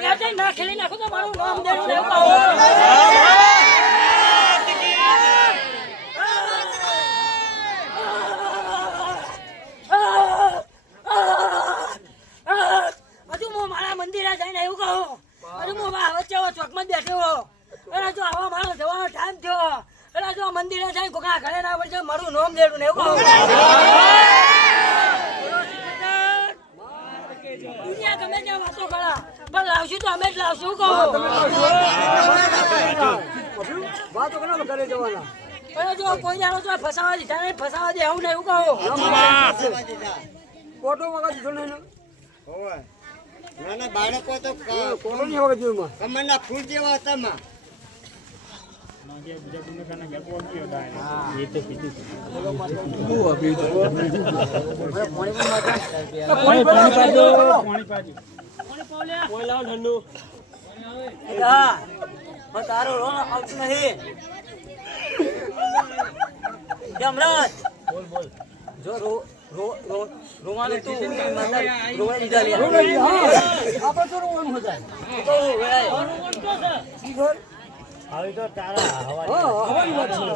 ક્યાં ના ખેલી નાખો તો મારું નામ દેવું ને એવું કહો. હજુ હું મારા મંદિરે જઈને એવું કહું. હજુ હું વચ્ચે ચોકમાં બેઠો અને જો આવા મારો જવાનો ટાઈમ થયો એટલે જો મંદિરે જઈને કોકના ઘરે ના પડશે મારું નામ દેવું ને એવું કહું. દુનિયા ગમે ત્યાં વાતો કરા પણ લાવશું તો અમે જ લાવશું કહો. વાતો કેના કરે જવાના અને જો કોઈ જાણો તો ફસાવા દીધા નહીં ફસાવા દે એવું ને એવું કહો. કોટો વગર દીધો નહીં ઓય નાના બાળકો તો કોટો નહીં વગર દીધો કમરના ફૂલ જેવા હતા માં તારો રોમ આવતું નહીં. જમરાજ જો રોવાનું તું રોવા લીધા લે આપણે તો રોવાનું હતા તો આવી તો તારા હવાની વાત છે